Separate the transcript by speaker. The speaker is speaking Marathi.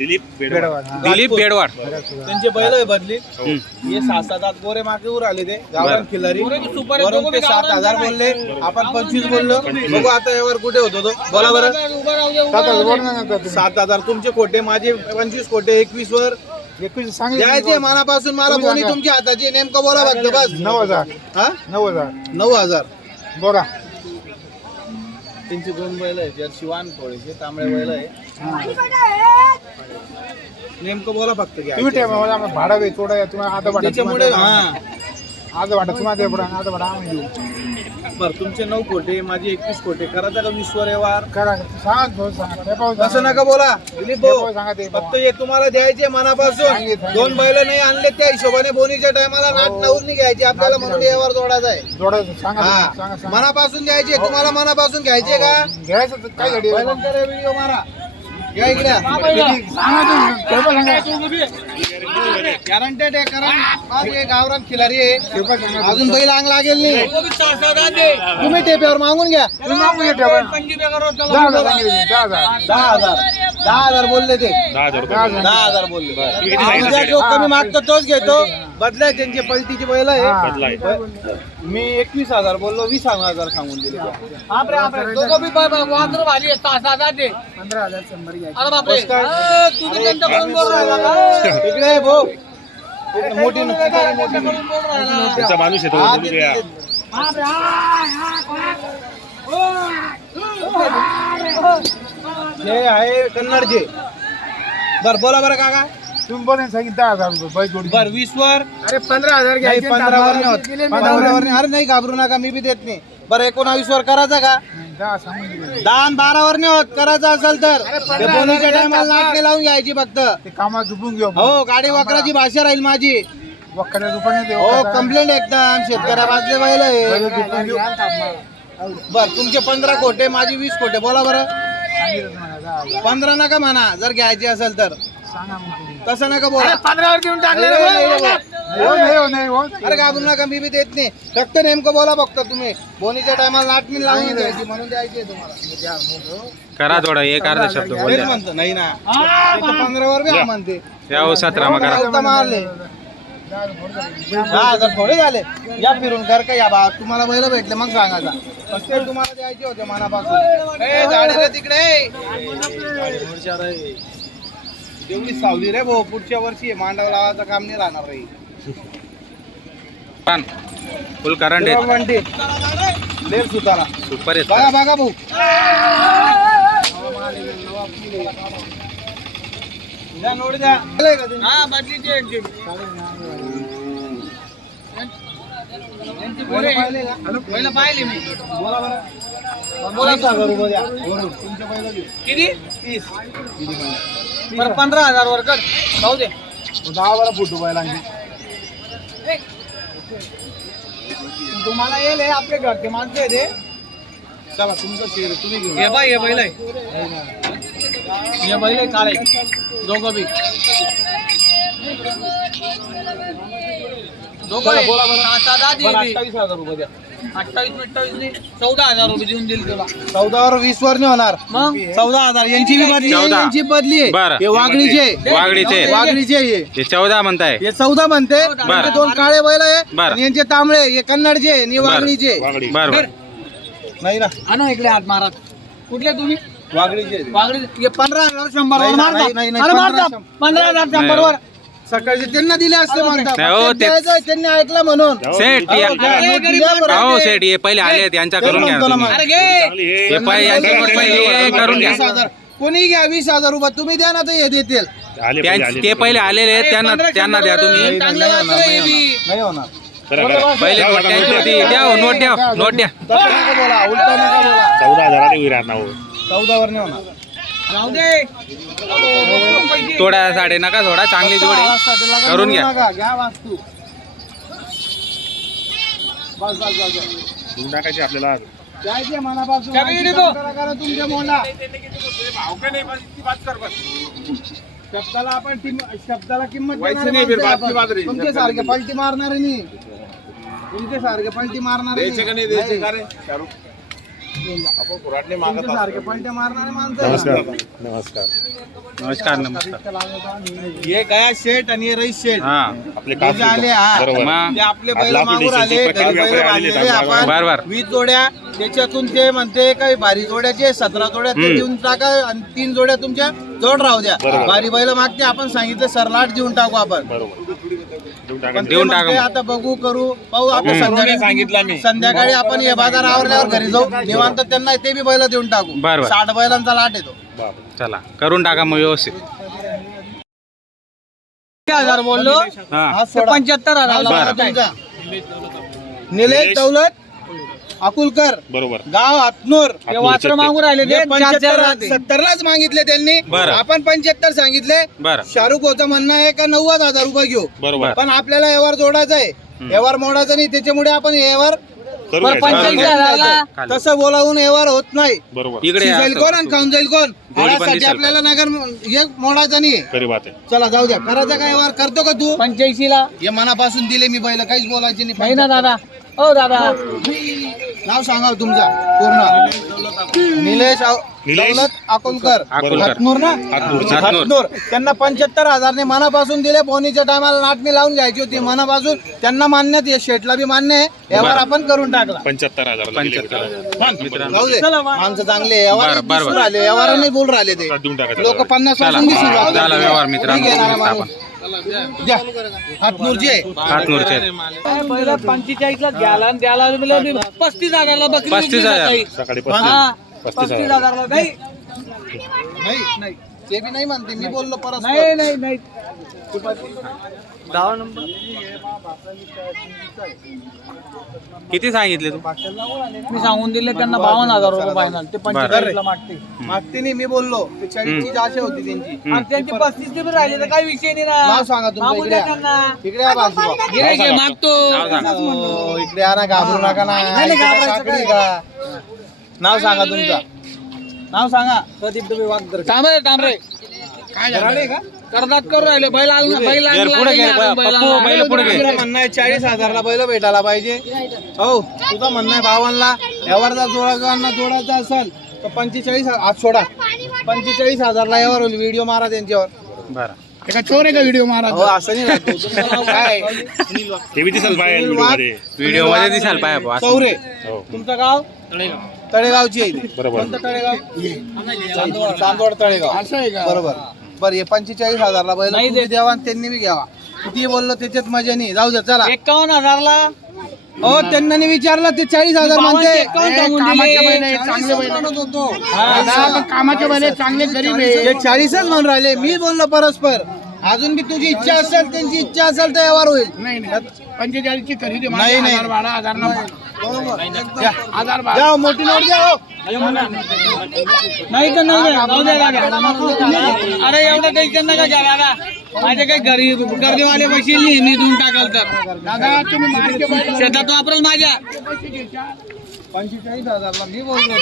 Speaker 1: दिलीप बेडवाड
Speaker 2: हा.
Speaker 3: दिलीप बेडवाड
Speaker 4: त्यांचे बैल आहे बदली.
Speaker 3: हम्म.
Speaker 4: हे सात सात आठ गोरे मागे वर आले ते. गावरान खिल्लारी वरून ते सात हजार बोलले. आपण पंचवीस बोललो. बघू आता यावर कुठे होतो तो. बोला बरं.
Speaker 2: सात हजार बोल
Speaker 4: हजार तुमचे खोटे माझे पंचवीस खोटे एकवीस वर.
Speaker 2: एकवीस सांगितलं
Speaker 4: द्यायचे मनापासून मला
Speaker 2: तुम्ही सांगा.
Speaker 4: तुमच्या हाताची नेमकं बोला फक्त बस.
Speaker 2: नऊ हजार.
Speaker 4: हा?
Speaker 2: नऊ हजार.
Speaker 4: नऊ हजार.
Speaker 2: बोला.
Speaker 4: त्यांचे दोन बैल आहेत यात शिवान थोडेसे तांबडे बैल आहे नेमकं बोला फक्त घ्या
Speaker 2: तुम्ही ठेवा मला आम्हाला भाडा वेळ थोडा तुम्ही आता भाडा
Speaker 4: त्याच्यामुळे
Speaker 2: तुम्हाला
Speaker 4: हा.
Speaker 2: द्या. आता भाडा तुम्हाला द्या पुढं, आता भाडा आम्ही देऊ.
Speaker 4: बर तुमचे नऊ खोटे माझे एकवीस खोटे. करायचा का वीस वर व्यवहार
Speaker 2: करा सांगा भाऊ सांगा. ते पाहू
Speaker 4: तसं
Speaker 2: सांगा.
Speaker 4: नका बोला. दिलीप भाऊ
Speaker 2: पाहू सांगा ते
Speaker 4: फक्त हे तुम्हाला द्यायचे मनापासून.
Speaker 2: सांगितलं.
Speaker 4: दोन बैल नाही आणले त्या हिशोबाने बोनीच्या टायमाला नाट नावून घ्यायचे. आपल्याला म्हणून यावर जोडायचा आहे.
Speaker 2: जोडायचं. सांगा
Speaker 4: हा.
Speaker 2: सांगा
Speaker 4: मनापासून द्यायचे तुम्हाला मनापासून घ्यायचे का?
Speaker 2: घ्यायचं तर काय घडी आहे?
Speaker 4: व्हिडिओ मारा. गॅरंटेड आहे कारण गावरान खिलारी आहे. अजून बैल अंग लागेल नाही. तुम्ही टेप्यावर मागून घ्या.
Speaker 2: दहा हजार दहा हजार.
Speaker 4: बोलले ते.
Speaker 1: दहा हजार
Speaker 4: बोलले. जो कमी मागतो तोच घेतो. बदलाय त्यांचे पलटीचे बैल
Speaker 2: हा.
Speaker 4: आहे
Speaker 1: बदला आहे.
Speaker 4: मी एकवीस हजार बोललो वीस हजार सांगून दिले.
Speaker 2: पंधरा हजार शंभर घ्यायचे.
Speaker 4: बस काय? इकडे आहे भाऊ इकडे मोठी नको, मोठी.
Speaker 1: त्यांचा माणूस येतो
Speaker 4: हा, ते-. ते- हे आहे कन्नडचे. बर बोला बरं काका.
Speaker 2: तुम्ही बोला ना, सांगितलं दहा हजार रुपये बाई जोडी
Speaker 4: बर वीस वर?
Speaker 2: अरे पंधरा हजार
Speaker 4: नाही
Speaker 2: घ्यायचे
Speaker 4: पंधरा वर नाही होत. पंधरा वर नाही अरे नाही घाबरू नका मी बी देत नाही. बरं एकोणावीस वर करायचा का?
Speaker 2: नाही, दहा सांगून दिले.
Speaker 4: दहा आणि बारा वर नाही होत करायचं असेल तर. ते बोनीच्या टायमाला नाटके लावून घ्यायची फक्त.
Speaker 2: ते कामात झुपून घेऊ आपण.
Speaker 4: हो गाडी वक्राची भाषा राहील माझी.
Speaker 2: रुपयाने देऊ
Speaker 4: हो
Speaker 2: का?
Speaker 4: कंप्लेंट एकदम. शेतकऱ्या वाजले
Speaker 2: पहिले झुपून घेऊ.
Speaker 4: बर तुमचे पंधरा कोटे माझे वीस कोटे बोला बरं.
Speaker 2: सांगितलं तुम्हाला, दहा हजार.
Speaker 4: पंधरा नका म्हणा जर घ्यायची असेल तर.
Speaker 2: सांगा मग तुम्ही.
Speaker 4: तसं नका बोला.
Speaker 2: पंधरावर देऊन टाकले
Speaker 4: नाही, नाही, नाही, नाही.
Speaker 2: हो नाही हो नाही हो.
Speaker 4: अरे घाबरू नका मी बी देत नाही. फक्त नेमकं बोला फक्त तुम्ही. बोनीच्या टायमाला नाटमी लावून द्यायची म्हणून द्यायची तुम्हाला.
Speaker 3: करा थोडा एक अर्धा शब्द
Speaker 4: तेच. म्हणतो नाही ना. पंधरा वर बी. हा म्हणते
Speaker 3: या हो सतरा करा.
Speaker 4: आता मारले. दहा हजार थोडे झाले या फिरून कर का या बा. तुम्हाला बैल भेटले मग सांगायचा फक्त तुम्हाला द्यायचे होते मनापासून. ए, झाडे रे तिकडे. तेवढी सावली रे भाऊ पुढच्या वर्षी मांडव लावायचं काम नाही राहणार रे.
Speaker 3: पान फुल करंट आहे.
Speaker 4: बंटी लेर सुतारा.
Speaker 3: सुपर आहे.
Speaker 4: बघा बघा भाऊ. द्या नोट द्या. आलंय का ते? बैलं पाहिले का? बोला बरं. वीस हजार रुपये द्या. बैलं. तीस.
Speaker 5: बरं पंधरा हजार वर कर जाऊ दे.
Speaker 4: दहा बारा फुटू बैलांची तुम्हाला येईल हे आपले घरचे माणसं आहे चला तुमचं शेअर तुम्ही घेऊन
Speaker 5: हे बाय हे बैल आहे हे बैल आहे काळे. दोघं बी. दोघं.
Speaker 4: बोला बरं.
Speaker 5: सहा- सहा दहा दे
Speaker 4: बरं,
Speaker 5: बी.
Speaker 4: अठ्ठावीस हजार रुपये द्या.
Speaker 5: अठ्ठावीस अठ्ठावीस चौदा हजार रुपये देऊन दिले तुला.
Speaker 4: चौदा वर वीस वर नाही होणार.
Speaker 5: मग?
Speaker 4: चौदा हजार. यांची बी बदली आहे. यांची बदली आहे.
Speaker 3: बरं.
Speaker 4: हे वागडीचे
Speaker 3: वागडीचे
Speaker 4: वागडीचे हे
Speaker 3: हे. चौदा म्हणताय.
Speaker 4: हे चौदा म्हणते.
Speaker 3: बरं.
Speaker 4: यांचे दोन काळे बैल आहे.
Speaker 3: बरं.
Speaker 4: आणि यांचे तांबडे हे कन्नडचे आणि हे वागडीचे
Speaker 1: वागडी
Speaker 3: बर बर.
Speaker 4: नाही ना.
Speaker 5: आणा इकडे हात मारा कुठले तुम्ही?
Speaker 4: वागडीचे
Speaker 5: वागडी हे पंधरा हजार शंभर वर
Speaker 4: नाही,
Speaker 5: मारता.
Speaker 4: नाही, नाही, नाही,
Speaker 5: अरे
Speaker 4: पंधरा
Speaker 5: मारता.
Speaker 4: शंभर.
Speaker 5: पंधरा हजार शंभर
Speaker 3: नाही,
Speaker 5: वर
Speaker 4: सकाळचे त्यांना दिले असते म्हणतात.
Speaker 3: नाही, हो, ते-
Speaker 4: द्यायचं आहे, त्यांनी ऐकलं म्हणून.
Speaker 3: सेठ या-
Speaker 4: नोट.
Speaker 3: हो सेठ हे पहिले आले आहेत, यांच्या करून घ्या. तुम्ही
Speaker 4: मग.
Speaker 5: अरे घे.
Speaker 1: हे
Speaker 3: पाय यांची नोट पहिले हे करून घ्या.
Speaker 4: वीस हजार. कोणी घ्या वीस हजार रुपये. तुम्ही द्या ना तर हे देतील.
Speaker 3: त्यां- ते पहिले आलेले आहेत त्यांना त्यांना द्या तुम्ही.
Speaker 5: चांगलं हे बी.
Speaker 4: नाही होणार.
Speaker 3: पहिले
Speaker 1: द्या,
Speaker 3: नोट
Speaker 1: नोट
Speaker 3: होती
Speaker 1: द्या.
Speaker 3: द्या हो, नोट द्या नोट द्या.
Speaker 4: तसं नका बोला? उलटा नका बोला?
Speaker 1: चौदा हजारात येऊ राहणार.
Speaker 4: चौदा वर नाही होणार.
Speaker 5: जाऊ दे.
Speaker 3: थोड्या साडे नका थोडा चांगली जोडी. करून घ्या.
Speaker 4: नका, घ्या वास्तू. बस बस बस बस.
Speaker 1: देऊन टाकायचे आपल्याला
Speaker 4: तुमच्या शब्दाला आपण शब्दाला किंमत. तुमचे सारखे पलटी मारणारे नाही. तुमचे सारखे पलटी मारणारे
Speaker 1: नमस्कार नमस्कार.
Speaker 3: नमस्कार नमस्कार.
Speaker 4: हे गया शेठ आणि हे रईस शेठ
Speaker 3: हा.
Speaker 1: आपले
Speaker 4: हे जे आले हा
Speaker 1: बरोबर.
Speaker 3: मग?
Speaker 4: ते आपले बैल
Speaker 1: आपलं आपलं
Speaker 4: मागून आले
Speaker 1: डिसिजन
Speaker 4: घरी बैल
Speaker 1: प्रकारे
Speaker 4: बांधलेले
Speaker 1: आलेले
Speaker 4: आपण
Speaker 3: बर बर.
Speaker 4: वीस जोड्या त्याच्यातून ते म्हणते काही भारी जोड्याचे सतरा जोड्या ते
Speaker 3: हम्म.
Speaker 4: देऊन टाका आणि तीन जोड्या तुमच्या जोड राहू द्या
Speaker 1: बरोबर.
Speaker 4: भारी बैल मागते आपण सांगितलं सरलाट देऊन टाकू आपण
Speaker 1: बरोबर देऊन
Speaker 4: पण
Speaker 1: टाकायचं.
Speaker 4: ते
Speaker 3: देऊन
Speaker 4: म्हणते
Speaker 3: टाका.
Speaker 4: आता बघू करू पाहू आपण
Speaker 3: हम्म.
Speaker 4: संध्याकाळी
Speaker 1: सांगितलं मी
Speaker 4: संध्याकाळी आपण हे बाजार आवरल्यावर घरी जाऊ निवांत त्यांना ते बी बैल देऊन टाकू
Speaker 3: बरं, बरं.
Speaker 4: साठ बैलांचा लाट येतो
Speaker 3: चला करून टाका मग व्यवस्थित
Speaker 5: हजार बोललो
Speaker 3: हा
Speaker 4: हा.
Speaker 5: पंच्याहत्तर हजार
Speaker 3: बरं.
Speaker 4: निलेश दौलत अकुलकर
Speaker 1: बरोबर.
Speaker 4: गाव हातनूर
Speaker 5: ते वासर मागून राहिले ते राहते.
Speaker 4: सत्तरलाच मागितले त्यांनी.
Speaker 3: बरं.
Speaker 4: आपण पंच्याहत्तर सांगितले.
Speaker 3: बर.
Speaker 4: शाहरुख होतं म्हणणं आहे का नव्वद हजार रुपये घेऊ.
Speaker 1: बरोबर.
Speaker 4: पण आपल्याला व्यवहार जोडायचा आहे. व्यवहार मोडायचा नाही त्याच्यामुळे आपण व्यवहार
Speaker 1: करू
Speaker 5: बरं,
Speaker 1: घ्यायचं.
Speaker 4: तसं बोलावून व्यवहार होत नाही.
Speaker 1: बरोबर.
Speaker 3: इकडे या.
Speaker 4: कोण आणि खाऊन जाईल कोण?
Speaker 3: पण दिसेल.
Speaker 4: आपल्याला नगर हे मोडायचा नाही.
Speaker 1: खरी बात आहे.
Speaker 4: चला जाऊ द्या. करायचा काय व्यवहार करतो का तू?
Speaker 5: पंच्याऐंशी ला
Speaker 4: हे मनापासून दिले मी बैल. काहीच बोलायचे
Speaker 5: नाही. ना दादा. हो दादा.
Speaker 4: नाव सांगा तुमचा पूर्ण निलेश आव-
Speaker 1: निलेश?
Speaker 4: दौलत अकोलकर
Speaker 3: अकोलकर.
Speaker 4: हातनूर ना
Speaker 3: हातनूर.
Speaker 4: हातनूर त्यांना पंच्याहत्तर हजारने मनापासून दिले पोनीच्या टायमाला नाटमी लावून घ्यायची होती मनापासून त्यांना मान्य आहे शेटला बी मान्य आहे व्यवहार आपण करून टाकला
Speaker 1: पंच्याहत्तर हजार
Speaker 3: पंच्याहत्तर मित्रांनो
Speaker 4: जाऊ दे
Speaker 5: चला, वा.
Speaker 4: माणसं चांगले आहे. व्यवहार
Speaker 3: बरं, बरं,
Speaker 4: दिसून
Speaker 3: बरं.
Speaker 4: राहिले व्यवहाराने बोल राहिले ते
Speaker 1: देऊन
Speaker 4: लोक पन्नास
Speaker 3: चला
Speaker 4: पासून दिसून राहिले.
Speaker 3: व्यवहार मित्रांनो
Speaker 4: ठीक आहे ना,
Speaker 3: बघू शकता
Speaker 4: माणूस. द्या.
Speaker 5: पहिला पंचेचाळीस ला घ्यायला आणि पस्तीस हजारला बकरी
Speaker 3: 35
Speaker 5: विकली
Speaker 3: हजार.
Speaker 1: सकाळी पस्तीस.
Speaker 5: पस्तीस
Speaker 1: पस्तीस हजार.
Speaker 5: हजारला नाही
Speaker 4: नाही. ते बी नाही म्हणते मी बोललो परत
Speaker 5: नाही नाही नाही. दहा नंबर?
Speaker 3: किती सांगितले तू?
Speaker 5: मी सांगून दिले त्यांना बावन्न हजार रुपये फायनल ते पंचेचाळीस ला मागते
Speaker 4: मागते नाही मी बोललो. ते चाळीसची आशा होती त्यांची.
Speaker 5: आणि त्यांची पस्तीस ते बी राहिले तर काही विषय नाही ना.
Speaker 4: नाव सांगा तुमचं
Speaker 5: मागून
Speaker 4: इकडे
Speaker 5: द्या
Speaker 4: या.
Speaker 5: त्यांना.
Speaker 4: इकडे या बाजूला.
Speaker 5: गिऱ्हाईक आहे, मागतो.
Speaker 4: हो, इकडे या ना घाबरू नका ना.
Speaker 5: नाही, घाबरायचं काय?
Speaker 4: का? नाव सांगा तुमचं. नाव सांगा.
Speaker 5: प्रदीप डबे वागदर तांबरे तांबरे करदात करू राहिले. बैल आला बैल
Speaker 3: पुढे
Speaker 5: बैल
Speaker 4: म्हणणं आहे चाळीस हजारला बैल भेटायला पाहिजे. हो तुझं म्हणणं आहे बावनला व्यवहारचा जोडाचा जोडायचा असेल तर पंचेचाळीस आज सोडा. पंचेचाळीस हजारला व्यवहार होईल. व्हिडिओ मारा त्यांच्यावर.
Speaker 3: बरं.
Speaker 5: चोर आहे का व्हिडिओ मारा?
Speaker 4: हो असं नाही काय
Speaker 1: व्हिडिओमध्ये व्हिडिओमध्ये दिसाल
Speaker 3: असं.
Speaker 4: चौरे.
Speaker 1: हो.
Speaker 4: तुमचं गाव? तळेगावची आहे ती.
Speaker 1: बरोबर.
Speaker 4: कोणतं तळेगाव? चांदवड. चांदवड तळेगाव. असं आहे का? बरोबर. बरं हे पंचेचाळीस हजारला बैल
Speaker 5: नाही
Speaker 4: तुम्ही द्यावा आणि त्यांनी बी घ्यावा. किती बोललो त्याच्यात मजा नाही. जाऊ द्या चला.
Speaker 5: एकावन्न हजारला?
Speaker 4: हो त्यांना नाही विचारलं ते चाळीस हजार
Speaker 5: बावनचे
Speaker 4: म्हणते.
Speaker 5: एकावन्न सांगून दिले.
Speaker 4: कामाचे बैल चांगले गरीब आहे चाळीसच म्हणून राहिले. मी बोललो परस्पर. अजून बी तुझी इच्छा असेल त्यांची इच्छा असेल तर व्यवहार होईल.
Speaker 2: पंचेचाळीसची खरेदी
Speaker 4: नाही नाही.
Speaker 2: बारा हजार.
Speaker 4: द्या, हो, मोठी नोट द्या हो.
Speaker 5: नाही तर नाही जाऊ द्या. अरे एवढं टेन्शन नका घ्या दादा माझे काही घरी गर्दीवाले बसील नाही मी देऊन टाकाल तर.
Speaker 2: दादा तुम्ही
Speaker 5: शेतात वापरल माझ्या.
Speaker 4: पंचेचाळीस हजारला मी बोलले.